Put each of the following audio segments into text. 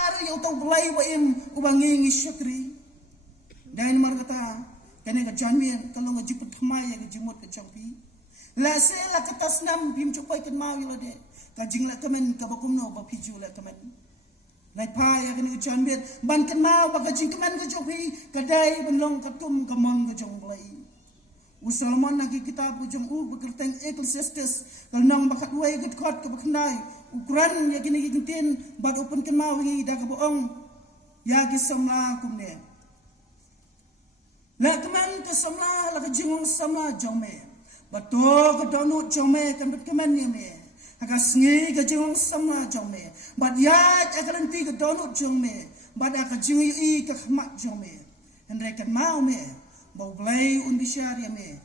Yang tahu belai wa im ubangi syakri. Dan markata kene ka janmian kalau ngajiput khamaya ka jimut ka champi. La sela ka tasnam bim chupai kan mau yolade. Ka jingla kamen ka bakumno ba piju la kamen. Lai pa ya kene ka janmian ban kan mau ba ka jing kamen ka champi kadai benlong ka tum ka mon ka jong belai. Usalman lagi kitab ujung bekerteng Ecclesiastes kalau nang bakat wai gat kot ke baknai ukuran ya kini gintin bad open kan mau ngi dah ke boong ya ki samla kumne la keman ke samla la ke jingong samla jome bato ke donu jome kan bet keman ni me akas ngi ke jingong samla jome bad ya akalanti ke donu jome bad ak jingi i ke khmat jome hendrai kan mau me bau belai undi syariah me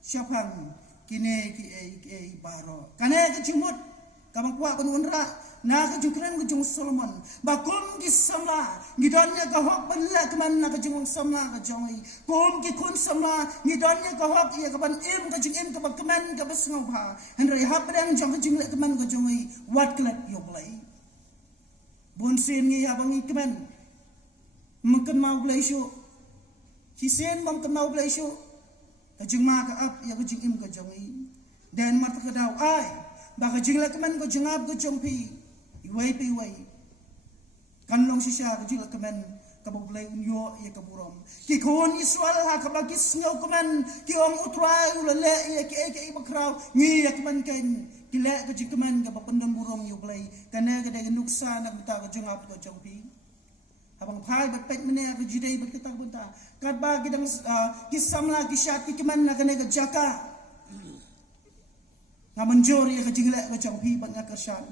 siapang kine ki baro kane ke jumut kamang kuat kan unra na ke jukren ke jung Solomon bakum ki samla ngidonnya ka hok banla keman na ke jung samla ke jongi kum ki kun samla ngidonnya ka hok ya kaban im ke jing im ke keman ke besngau ba hendrai hab dan jong ke jing le keman ke jongi wat klet yo belai bon sin ngi abangi keman mungkin mau belai syu Hisen bang kenau belai syu, kajing ma ka ap ya kajing im kajong i, dan mata kadau ai, ba kajing la kemen kajing ap kajong pi, iway pi iway, kan long sisya kajing la kemen kabau belai unyo ya kaburom, ki kon Israel ha kabagis ngau kemen ki ong utrai ulale ya ki bakrau ngi ya kemen kain kile kajing kemen kabau pendon burom yo belai, kana kada nuksa nak buta kajing ap kajong pi. Abang pai berpek mana aku jidai berkata bunta. Kat bagi dang kisamla kisat kiman nak kena kejaka. Ngamanjor ya kejinglek kejang pi bat ngakashan.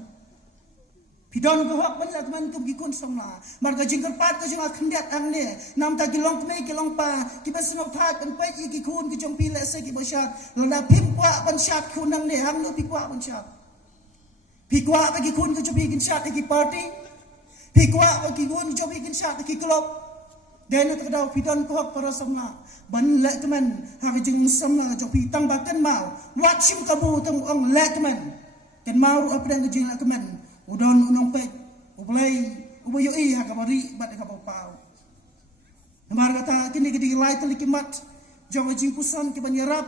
Pidon ko hak ban lakman kum gikun samla. Marga jingkar pat ko jang khendiat ang ne. Nam ta kilong kme kilong pa kibas ngau that ban pai ki kun ki jong pi le se ki boshat. Lona pimpwa ban shat kunang ne hang no pikwa ban shat. Pikwa bagi kun ko jopi kin shat ki party. Pikwa bagi gun jobi kin shat ki klop dan nak dau pidon ko para samla ban la teman ha jing samla jobi tang bakan mau wat sim kabu tang ong la teman kan mau apa dan jing la teman udon unong pe ublai ubayo i ha kabari bat ka pau namar kata kini gedi lai tali kimat jong jing kusan ki ban yarap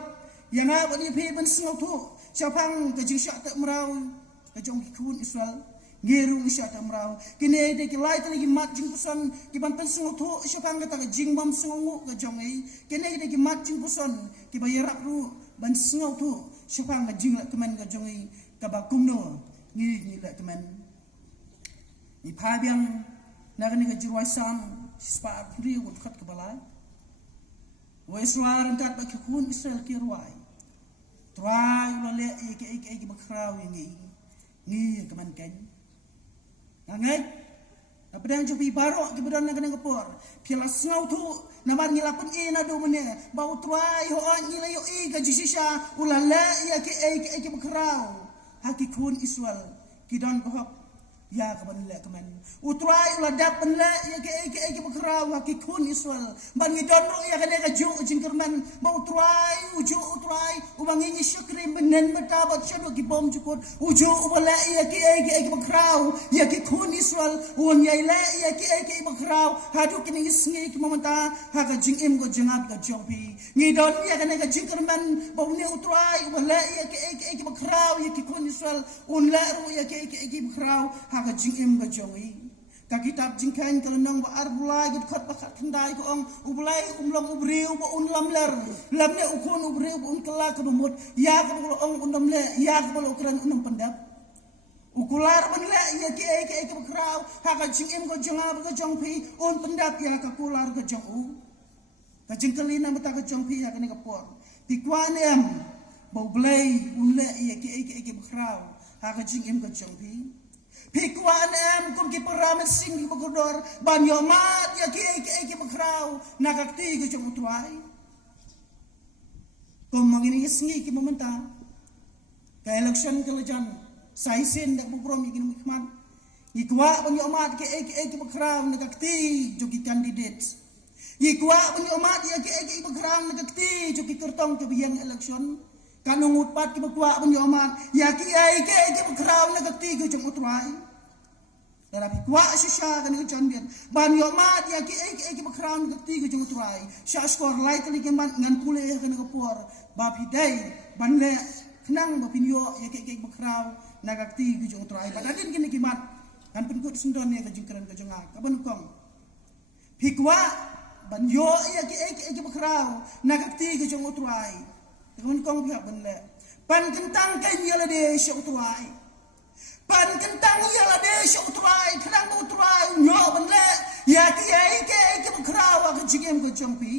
yang apa ni pe ban singau tu siapang ke jing shat tak merau ke jong kun Israel ngeru isya tamrau kini de ki lai tali mat jing pusan ki ban pensung tho syapang kata jing bam sungu ke jongai kini de ki mat jing pusan ki bayarak ru ban sungu tho syapang ke jing la teman ke jongai ka ba kumno ni la teman ni pa biang na ni ke jirwaisan spa puri ut khat ke balai wa iswar kat ba ki kun Israel ki ruai trai la le ki bakrau ni ke man kan Angai, apa yang cuci barok di badan nak ngepor. Pilas ngau tu, namar ngilapun ina do mene. Bau trai ho ngila yo gaji sisa ulala ya ki bakrau. Haki kun Israel kidon kohok ya kaban le kaman. Utrai uladap penla ya ki bakrau haki kun Israel. Ban ngidon ro ya kana ka ju jingkerman bau trai uju utrai ubangi ni syukri benen betabat syado ki bom cukut uju ubala ya ki bakrau ya ki kun Israel un ya la ya ki bakrau hadu kini isngi ki mamanta ha ka jingim go jengat ka jongpi ngidon ya kana ka jingkerman bau ni utrai ubala ya ki bakrau ya ki kun Israel un la ru ya ki bakrau ha ka jingim go jongi ka kitab jingkain kalenong ba arbulai git khat bakat kendai ko ong ubulai umlam ubriu ba unlam ler lamne ukun ubriu ba unkala ka dumut ya ka ko ong undam le ya ka ko ukran unam pendap ukular ban le ya ki bakrau ha ka jingim go jonga ba jong pi un pendap ya ka kular ka jong u ka jingkalina mata ka jong pi ya ka ne ka por tikwanem ba blai un le ya ki bakrau ha ka jingim go jong pi Pikuan em kum ki paramet sing di bagudor ban yo mat ya ki bakrau nakakti ko jong utwai kum mangini singi ki momenta ka election kelajan saisen dak buprom igin mikman ikwa ban yo mat ki bakrau nakakti jogi candidate ikwa ban yo mat ya ki bakrau nakakti jogi kertong ke biang election kanung utpat ki bakwa ban yo mat ya ki bakrau nakakti ko jong utwai Darapi kwa shisha kan ke janbian ban yo ma dia ki ki bakran ke ti ke jong trai sha skor lai tali ke man ngan pule kan ke por ba pi dai ban le knang ba pin yo ya ke bakrau na ka ti ke jong trai ba dadin kini ki mat kan pen kut sundon ne ke jingkran ke jonga ka ban kong pi kwa ban yo ya ki bakrau na ka ti ke jong trai ka ban kong pi ban le pan kentang ke nyela de sha trai pan kentang yala de sha utrai khnang utrai nyo ban le ya ki ke bakrau ka jingem ko jongpi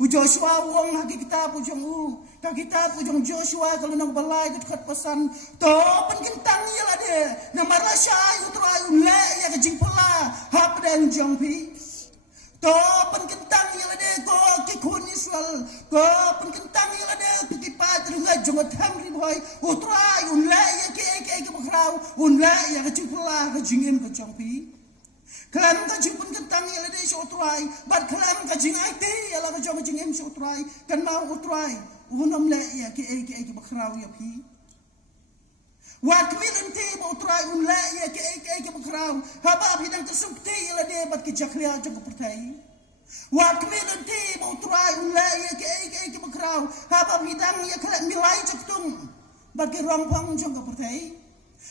u Joshua wong ha kita pu jong u ka kita pu jong Joshua kalau nang balai kat pesan to pan kentang yala de na marasha utrai le ya ka jingpala ha pen jongpi to pan kentang yala de ko ki kun Israel ko pan kentang yala de ki pa terunga jong tham ri boy utrai le ya ki bakrau le ya ka jingpala ka jingem ko jongpi kalam ka jing pun kentang yala de shotrai bat kalam ka jing IT yala ka jong jingem shotrai kan ma utrai unom le ya ki bakrau ya pi wat milen te utrai le ya ki bakrau haba pi dang tesukti yala de bat ki jaklia jong pertai wat milen te utrai le ya ki bakrau haba pi dang ya kala milai joktung bat ki rong pang jong pertai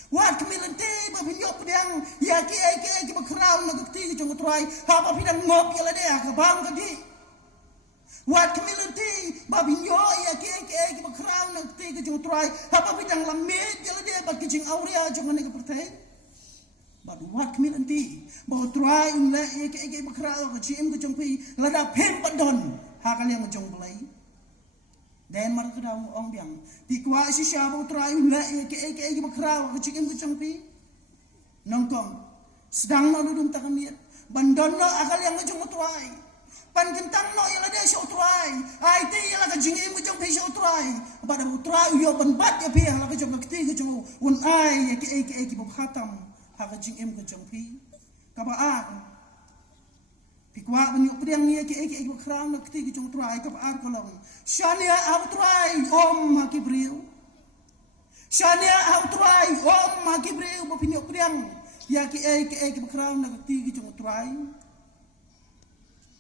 wat kemilan te ba pinyo pedang ya ki bakrau na gukti jong utrai ha ba pidang ngop yala de ka bang ka di wat kemilan te ba pinyo ya ki bakrau na gukti jong utrai ha ba pidang lamet yala de ba ki jing auria jong ne ka pertai ba wat kemilan te ba utrai le ya ki bakrau ka jim ka jong pi la da phem padon ha ka le jong blai dan mar ka daw ong biang ti kwa si sha bo trai la ke bakrau ka chikem ku changpi nongkong sedang no dum ta kamiet bandon no akal yang jong trai pan kentang no yala de sho trai ai ti yala ka jingem ku changpi sho trai ba da trai yo ban bat ya pi la ka jong ka ti ku jong un ai ke bo khatam ha ka jingem ku changpi ka ba a Pikwa banyo pedang ni ki bakrau na kti ki jong trai ka ar kolong shania au trai om ma kibriu shania au trai om ma kibriu bo pinyo pedang ya ki bakrau na kti ki jong trai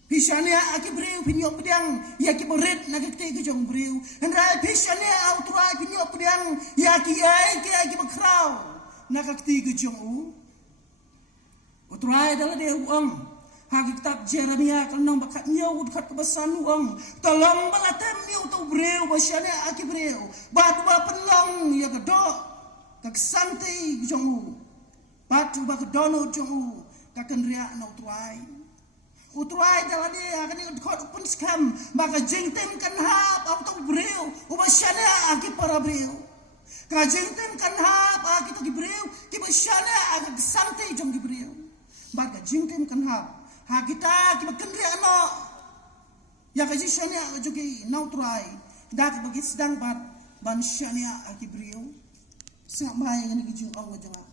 pishania akibriu pinyo pedang ya ki boret na kti ki jong briu ndrai pishania au trai pinyo pedang ya ki bakrau na kti ki jong u trai dala de uang hagi kitab Jeremia kanong bakat nyaw kat kebesan uang tolong balatem niu tu breu basyane aki breu batu ba penlong ya kedok kak santai jongu batu ba kedono jongu kaken ria no utrai dala dia kan khot pun skam maka jengtem kan hap au tu breu basyane aki para breu ka jengtem kan hap aki tu breu ki basyane aki santai jong breu maka jengtem kan hap ha kita bakendri ano ya ka jishania jogi nautrai dat bagi sedang bat ban shania akibrio sa mai ngani gijung ong janga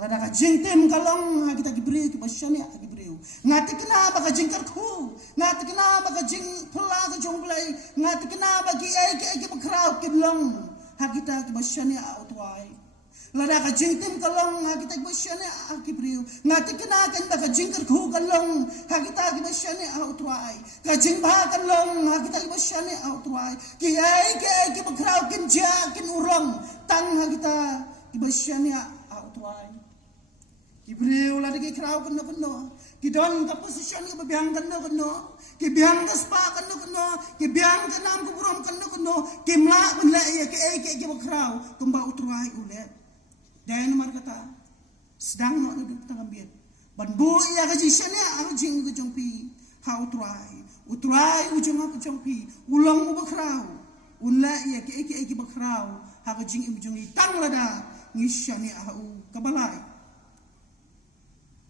lada ka jingtem kalong ha kita kibrio ki bashania akibrio ngati kena baka jingkar khu ngati kena baka jing phula ka jonglai ngati kena bagi ki bakrau kiblong ha kita ki bashania autwai lada ka jingtem kalong ha kita basyane akibriu ngati kena kan ba ka jingkar khu kalong ha kita ki basyane autrai ka jingba kalong ha kita ki basyane autrai ki ki bakrau kin ja kin urang tang ha kita ki basyane autrai kibriu lada ki krau kan no ki don ka posisyon ki babyang kan no ki biang ka spa kan no ki biang ka nam ku buram kan no ki mla ban la ya ki bakrau kumba utrai ulet dan mar kata sedang no duduk tengah biat ban bu ya ka jishania ang jing ku jongpi ha utrai ujung ku jongpi ulang u bakrau unla ya ki bakrau ha ka jing im jungi tang lada ngishani au kabalai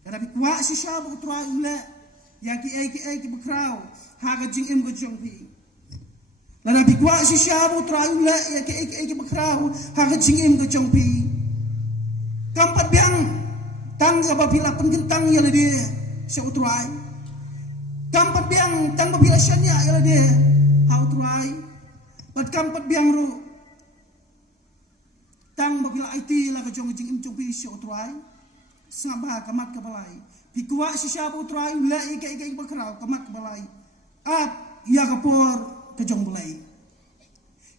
kada bi kwa si shabu utrai unla ya ki bakrau ha ka jing im ku jongpi lada bi kwa si shabu utrai unla ya ki bakrau ha ka jing im ku jongpi kampat biang tang apabila penkentang ya dia seutrai kampat biang tang apabila syanya ya dia hautrai bat kampat biang ru tang apabila IT la ka jong jing im jong pi seutrai sangba kamat ke balai pikwa sisya putrai la ike bakrau kamat ke balai ap ya kapor ke jong balai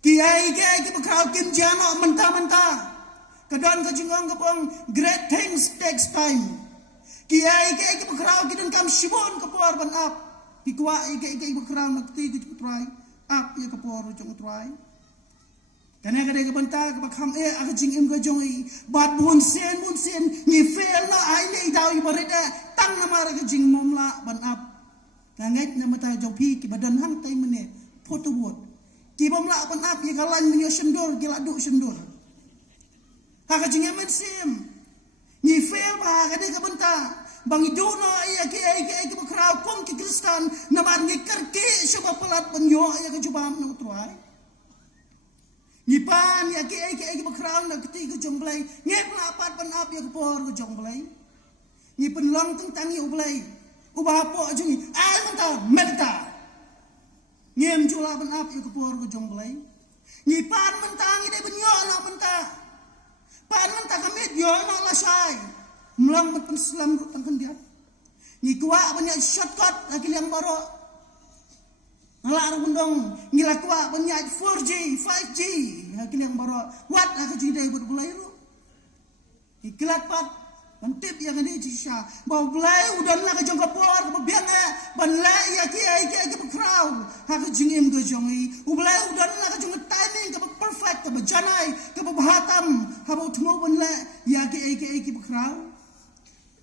kiai ike bakrau kim jano mentah kadon ke jengong kapong great things takes time kiai ike bakrau kidon kam shibon kapor ban ap pikwa ike bakrau nakti ke putrai ap ya kapor jong putrai karena kadang kebentar kebakam aku jingim ke jongi bat bunsen ni fail na ai nei dau ibareda tang nama ke jing momla ban ap kangai nama ta jopi ki badan hang tai mene foto buat ki bomla ban ap ye kalan ni sendor ki ladu sendor ha ke jingim sem ni fail ba kadang kebentar bang iduna ya ki bakrau kom ki kristan nama ni kerke coba pelat penyo ya ke coba nak tuai Nipan ya ki bakrau na keti ke jongblai ngep lapat pan ap ya por ke jongblai ni penlong teng tangi ublai ubah po jungi ai menta ngem jula pan ap ya por ke jongblai ni pan mentang ide benyo na menta pan menta kamit yo na la sai mlang pen selam ru tang dia ni kuwa banyak shortcut lagi yang baro Ngelar undang ngilakwa banyak 4G, 5G. Hakin yang baru wat aku jadi buat belai ru. Ikilat pat Pantip yang ini cisha. Bawa belai udah nak kejong kapor kebianga. Banlai ya ki bakrau. Hak jingim ke jongi. Ubelai udah nak kejong timing ke perfect ke bajanai ke bahatam. Habau tengok banlai ya ki bakrau.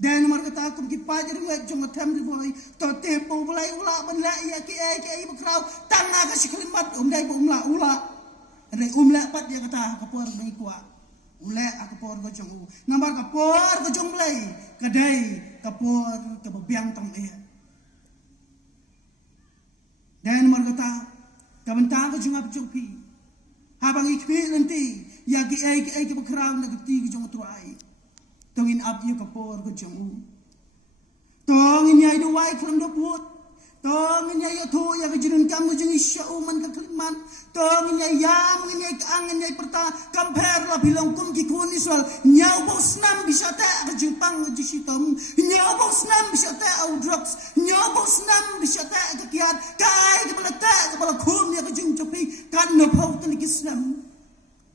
Dan nomor kata aku pergi pajar buat jom atam di boy. Tote po belai ula banlai ya ki bakrau. Tanga ke siklimat umdai po ula. Ada pat dia kata kapor baik kuat. Ule aku por ke jong. Nambar kapor ke jong belai. Kedai kapor ke bebiang tam Dan nomor kata kabentang ke jong jong pi. Habang ikmi nanti ya ki bakrau na keti ke jong tuai. Tongin up you kapor ke jong. Tongin yai duai kelam do put. Tongin yai tu ya ke jirun kam ke jong isyau man ke kliman. Tongin yai yam yai keangan yai perta compare la bilang kum ki kun Israel. Nyau bos nam bisa ta ke jipang ke jisitom. Nyau bos nam bisa ta au drugs. Nyau bos nam bisa ta ke kiat. Kai ke bala ta ke bala kum ya ke jong jopi kan no pau telik Islam.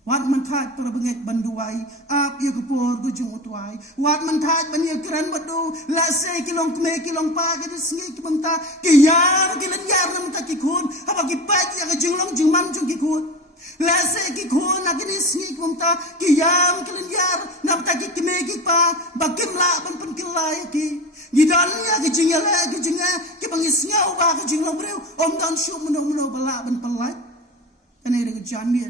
Wat mantat para benget banduai ap ya kapor ke jong utwai wat mantat ban ya kran badu la se kilong kme kilong pa ke singi ki banta ki yar ki len yar nam ta ki kun haba ki pa ya ke jong long jong mam jong ki kun la se ki kun na ki singi ki banta ki yar ki len yar nam ta ki kme ki pa ba kim la ban pen ki la ya ki gidan ya ki jing ya la ki jing ki bang isngau ba ki jing long breu om dan shu meno bala ban palai kana ide ke jan mi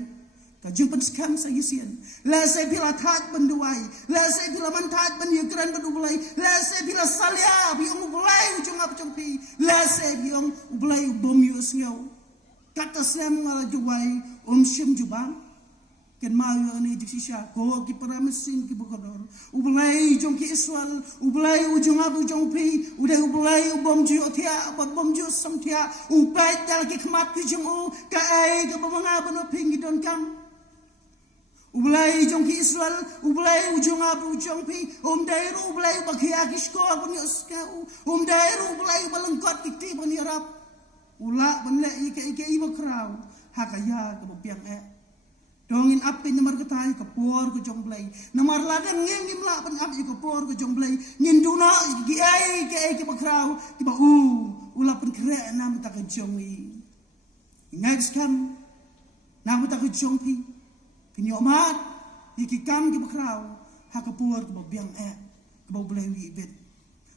Kajumpan skam sa yisian. Lase bila tat banduai. Lase bila mantat ban yegran badubulai. Lase bila salya biong ubulai ujung ap jongpi. Lase biong ubulai ubom yusngaw. Kata sem ngala juwai shim jubang. Ken mayu ani jisisha ko ki paramesin ki bukodor. Ubulai jongki Israel. Ubulai ujung ap jongpi. Udai ubulai ubom ju otia bom ju samtia. Upai dal ki kmat ki jongu ka ai ka bamanga bano pingi don kam. Ubelai jongki Israel, ubelai ujung abu jongpi, dairu ubelai bakia kisko bani oskau, dairu ubelai balengkot kiti bani Arab, ula banle ike bakrau, hakaya ke bebiang Dongin api nomor ketai kapor ke jonglai, nomor ladang ngim la ban api kapor ke jonglai, ngin duna ike bakrau, tiba ula pen kere nam tak jongi. Ingat skam, nam tak jongpi. Kini omat, iki kam ki bakrau, hakapur ke babiang ke bablai wi ibet.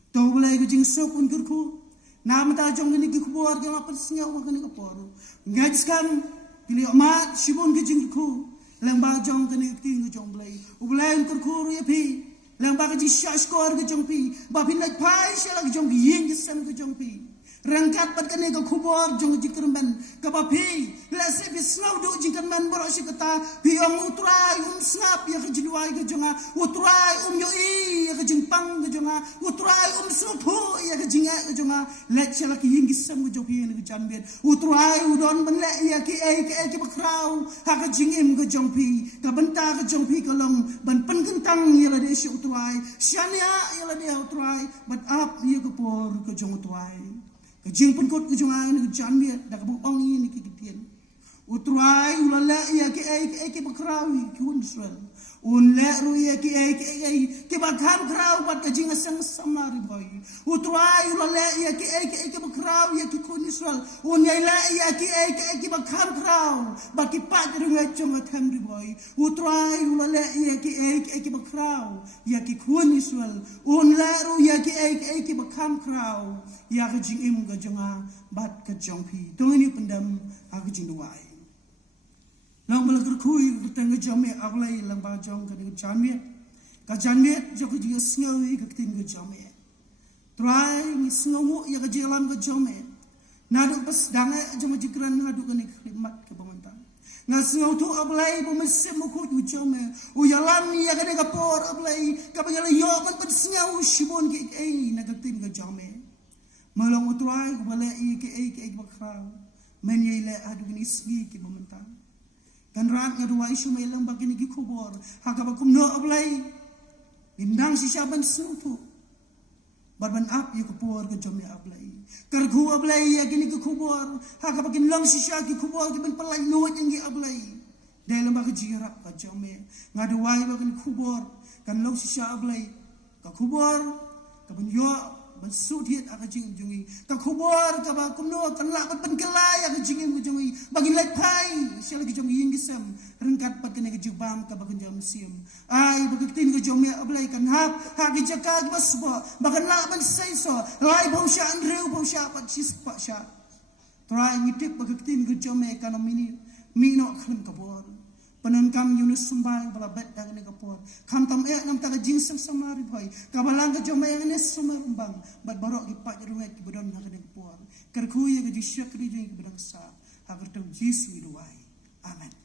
Tau blai ke jing sok un kurku, nam ta jong ni ki kubor ke apa singau wa kini kapor. Ngaj kam, kini omat shibun ke jing kurku, lang ba jong kini ting ke jong blai. Ublai un kurku ru ya pi, lang ba ke jing shash kor ke jong pi, ba pin lai pai shela ke jong pi ying ke sem ke jong pi. Rangkat pat kane ka khubor jong jikran ban ka ba phi la se bi snaw do jingkan man boro shi kata bi ong utrai snap ya ka jidwai ka jonga utrai yo I ya ka jingpang ka jonga utrai so tho ya ka jinga ka jonga le chala ki yingi sam ka jogi ka janbet utrai udon ban le ya ki ki bakrau ha ka jingim ka jongpi ka banta ka jongpi ka long ban pan kentang ya la de shi utrai shania ya la de utrai but up ya ka por ka jong utrai Kajing pun kot kajong angin kejan biar dah kabung ongi ni kikitian. Utrai ulala ia ke bakrawi kiun Israel. Unle ru ia ke bakam kraw bat kajing asang samari boy. Utrai ulala ia ke bakrawi ke kiun Israel. Unyai ia ke bakam kraw bat kipat rungai jong atam boy. Utrai ulala ia ke bakraw ia ke kiun Israel. Unle ru ia ke bakam kraw ia kajing im kajonga bat kajong pi. Tungini pendam kajing duai. Lang balak kui bertengah jame aglai lang bajong kadang janme jauh juga sengawi ketin ke jame try ni sengamu ya kejalan ke jame nadu pas dangai jama jikran nadu kene khidmat ke pemantang ngasengau tu aglai pemesim muku tu jame uyalan ya kadang kapor aglai kapanya yo ban sengau shibon ke nagatin ke jame malang utrai balai ke bakra men yele adu kene isgi ke pemantang kan rat ngadua isu melang bagi ni kubur hakabakum no ablai indang sisaban sutu barban ap ya kubur ke jomni ablai kargu ablai ya gini ke kubur hakabakin lang sisa ke kubur ke ben palai no yang ablai dalam bagi jirap ke jomni ngadua bagi kubur kan lang sisa ablai ke kubur ke ben yo Bersudit aku jingi ka kubur ka ba kumno kan la ban kelai aku jingi bagi lepai siapa ke jongi ingisam rengkat pat kene ke jubam ka bagan jam sim ai bagi tin ke jomi ablai kan ha ke jaka basba bagan la ban saiso lai bau sha andreu bau sha pat sis pa sha try ngitip bagi tin ke jomi kan mino khalim kabor Panon kam Yunus Sumbai bala bet dah ni kapor. Kam tam nam tak jing samari boy. Kabalang ka jomay ang nes sumarumbang. Bat barok ki pak ruwet ki bodon nak ni kapor. Kerkuya ka jisyak ni jing ki bedang sa. Hagar tam Yesu iduai. Amen.